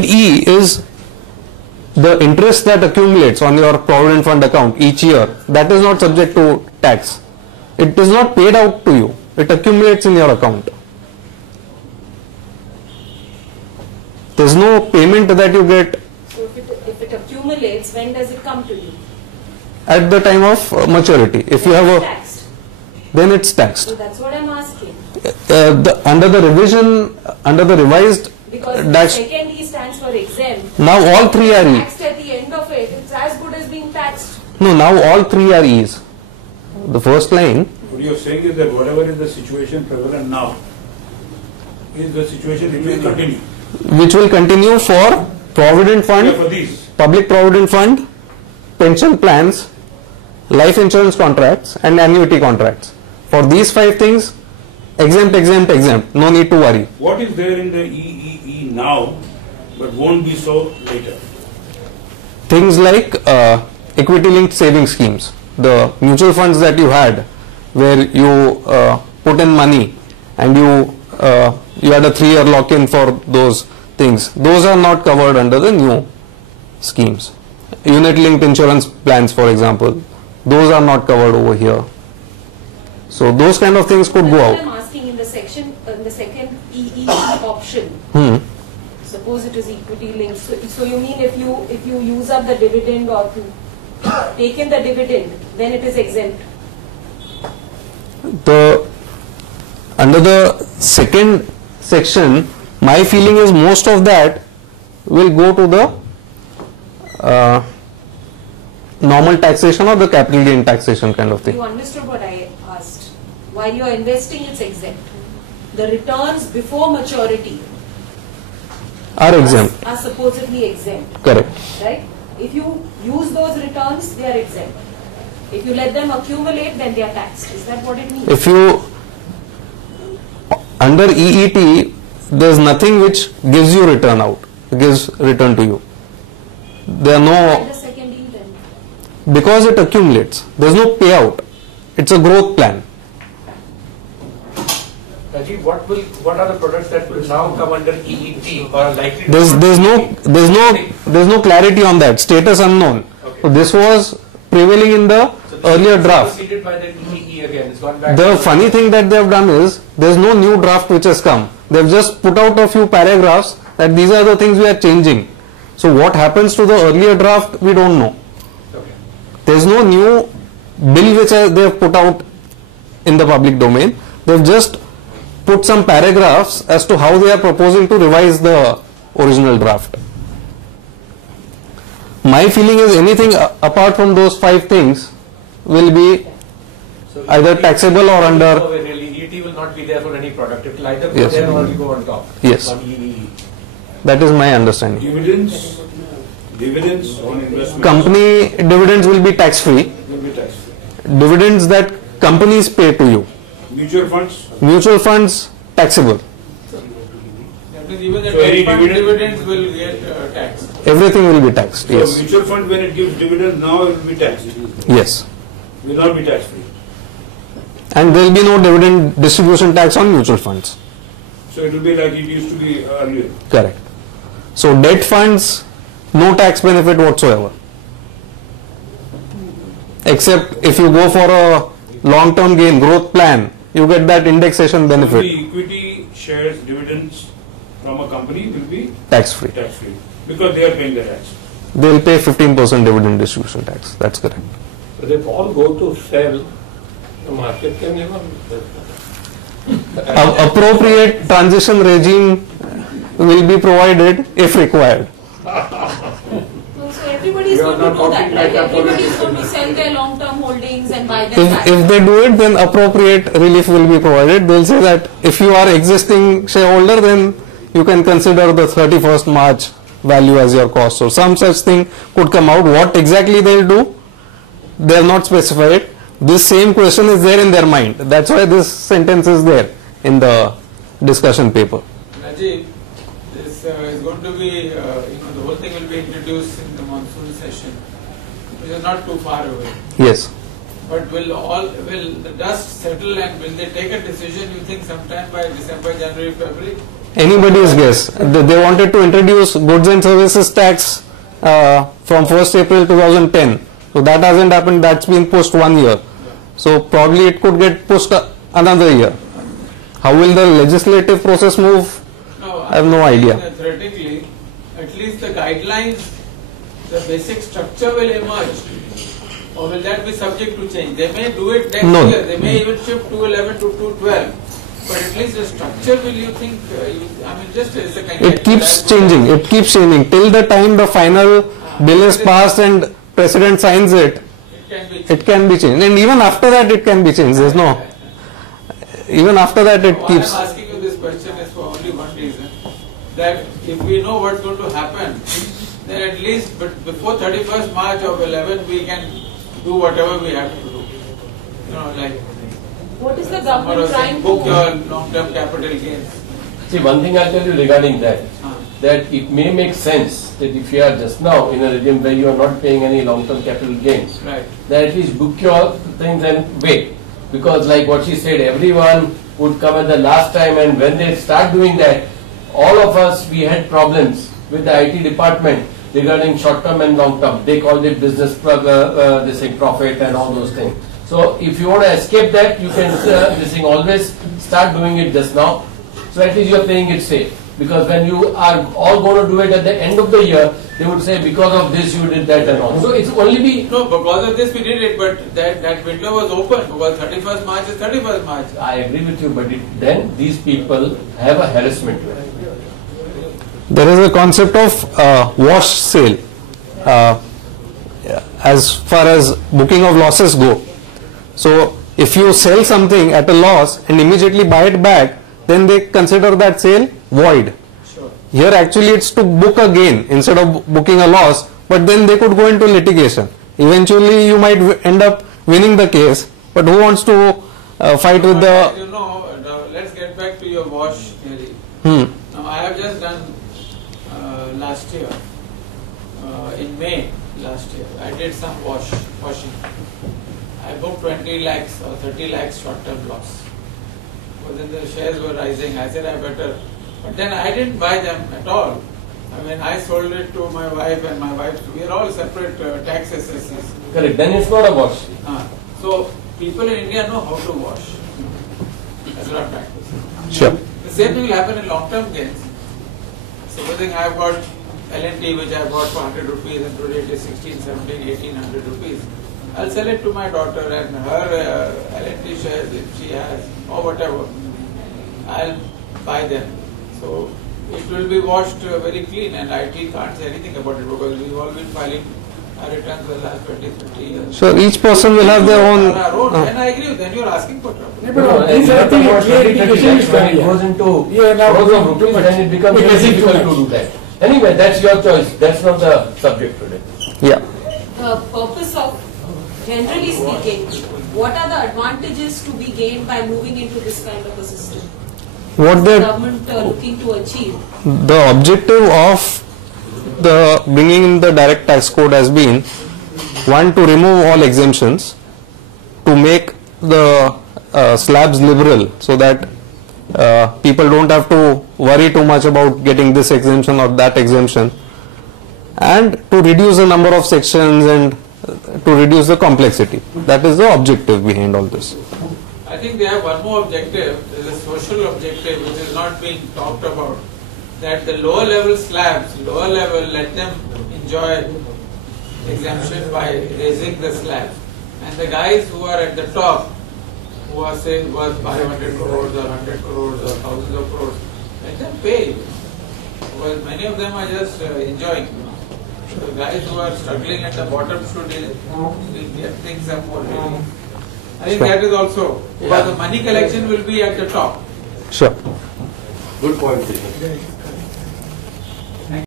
E is the interest that accumulates on your provident fund account each year. That is not subject to tax. It is not paid out to you. It accumulates in your account. There is no payment that you get. So if it accumulates, when does it come to you? At the time of maturity. If you have a, taxed. then it's taxed. So that's what I'm asking. Under the revision, under the revised, Because the second E stands for exempt. now all three are E. Taxed at the end of it, it's as good as being taxed. No, now all three are E's. The first line. What you're saying is that whatever is the situation prevalent now is the situation which will continue. Which will continue for provident fund, Yeah, for these. public provident fund, pension plans, life insurance contracts and annuity contracts. For these 5 things, exempt, exempt, exempt. No need to worry. What is there in the EEE now but won't be so later? Things like equity linked saving schemes, the mutual funds that you had where you put in money and you had a 3-year lock-in for those things. Those are not covered under the new schemes. Unit linked insurance plans, for example, those are not covered over here. So those kind of things could go That's what out. I'm asking in the section, in the second EE option. Suppose it is equity linked. So you mean if you use up the dividend or to take in the dividend, then it is exempt. Under the second section, my feeling is most of that will go to the normal taxation or the capital gain taxation kind of thing. You understood what I asked. While you are investing, it's exempt. The returns before maturity Are exempt. are supposedly exempt. Correct. Right? If you use those returns, they are exempt. If you let them accumulate, then they are taxed. Is that what it means? If you, under EET, there is nothing which gives you return out, gives return to you. There are Why no, the second E then? because it accumulates, there is no payout. It's a growth plan. Rajiv, what are the products that will now come under EET or are likely to? There's no clarity on that. Status unknown. Okay. So this was prevailing in the earlier draft. Superseded by the EEE again. It's gone back. The funny thing that they have done is there's no new draft which has come. They've just put out a few paragraphs that these are the things we are changing. So what happens to the earlier draft, we don't know. Okay. There's no new bill which they have put out in the public domain. They've just put some paragraphs as to how they are proposing to revise the original draft. My feeling is anything apart from those 5 things will be So either EET taxable or under. will go away really. EET will not be there for any product. It will either go Yes. there or it will go on top. Yes. On EEE. That is my understanding. Dividends on investment Company dividends will be tax free. will be taxed. Dividends that companies pay to you. Mutual funds, Mutual funds taxable. That means even the So any debt fund dividend- dividends will get taxed. Everything will be taxed. so Yes. mutual fund when it gives dividends now it will be taxed. Yes. Will not be tax free. And there will be no dividend distribution tax on mutual funds. So it will be like it used to be earlier. Correct. So debt funds, no tax benefit whatsoever. Except if you go for a long-term gain growth plan, you get that indexation benefit, Only equity shares dividends from a company will be tax free. tax free because they are paying the tax. They will pay 15% dividend distribution tax. That's correct. But if all go to sell, the market can never. Appropriate transition regime will be provided if required. So everybody is You are going to not do that, talking right? like a Everybody is going to sell their long-term holdings and buy them If back. they do it, then appropriate relief will be provided. They'll say that if you are existing shareholder, then you can consider the 31st March value as your cost. So some such thing could come out. What exactly they'll do, they have not specified. This same question is there in their mind. That's why this sentence is there in the discussion paper. Rajiv, this is going to be, the whole thing will be introduced in the monsoon session, which is not too far away. Yes. But will the dust settle and will they take a decision, you think, sometime by December, January, February? anybody's guess. They wanted to introduce goods and services tax from 1st April 2010. So that hasn't happened. That's been pushed 1 year. So probably it could get pushed another year. How will the legislative process move? No, I have no idea. Theoretically, at least the guidelines, the basic structure will emerge. Or will that be subject to change? They may do it next No. year. They may even shift 211 to 212. But at least the structure will you think, just as a kind of... It keeps changing. It keeps changing. Till the time the final bill is passed and President signs it, it can be changed. And even after that it can be changed. There's no... Even after that it keeps... I'm asking you this question is for only one reason. That if we know what's going to happen, then at least before 31st March of 11 we can do whatever we have to do. Like... What is the government trying book to... your long-term capital gains. See, one thing I'll tell you regarding that, that it may make sense that if you are just now in a regime where you are not paying any long-term capital gains, Right. that at least book your things and wait. Because like what she said, everyone would come at the last time, and when they start doing that, all of us, we had problems with the IT department regarding short-term and long-term. They called it business profit and all those things. So if you want to escape that, you can always start doing it just now. So at least you are playing it safe. Because when you are all going to do it at the end of the year, they would say because of this you did that and all. So it's only be... No, because of this we did it, but that window was open because 31st March is 31st March. I agree with you, but then these people have a harassment. There is a concept of wash sale as far as booking of losses go. So if you sell something at a loss and immediately buy it back, then they consider that sale void. Sure. Here actually it's to book a gain instead of booking a loss, but then they could go into litigation. Eventually you might end up winning the case, but who wants to fight with the... Now let's get back to your wash theory. Now I have just done last year, in May last year, I did some washing. I booked 20 lakhs or 30 lakhs short-term loss. But then the shares were rising. I said I better. But then I didn't buy them at all. I mean, I sold it to my wife and my wife. We are all separate tax SSCs. Correct. Then it's not a wash. So people in India know how to wash. That's what I'm practicing. Sure. The same thing will happen in long-term gains. Supposing I've got L&T which I bought for 100 rupees and today it is 16, 17, 1800 rupees. I'll sell it to my daughter and her L&T shares if she has or whatever. I'll buy them. So it will be washed very clean and IT can't say anything about it because we've all been filing our returns for the last 20, 50 years. So each person will have their own... And I agree with then you're asking for trouble. When it goes into crores of rupees, then it becomes very difficult to do that. Anyway, that's your choice. That's not the subject today. Yeah. The purpose of, generally speaking, what are the advantages to be gained by moving into this kind of a system? What The the government looking to achieve? the objective of the bringing in the direct tax code has been, one, to remove all exemptions, to make the slabs liberal so that people don't have to worry too much about getting this exemption or that exemption, and to reduce the number of sections and to reduce the complexity. That is the objective behind all this. I think they have one more objective. There is a social objective which is not being talked about. That the lower level slabs, let them enjoy exemption by raising the slabs. And the guys who are at the top, who are say worth 500 crores or 100 crores or thousands of crores, let them pay. Because many of them are just enjoying. The guys who are struggling at the bottom should get things up more really. I think that is also, because the money collection will be at the top. Sure. Good point.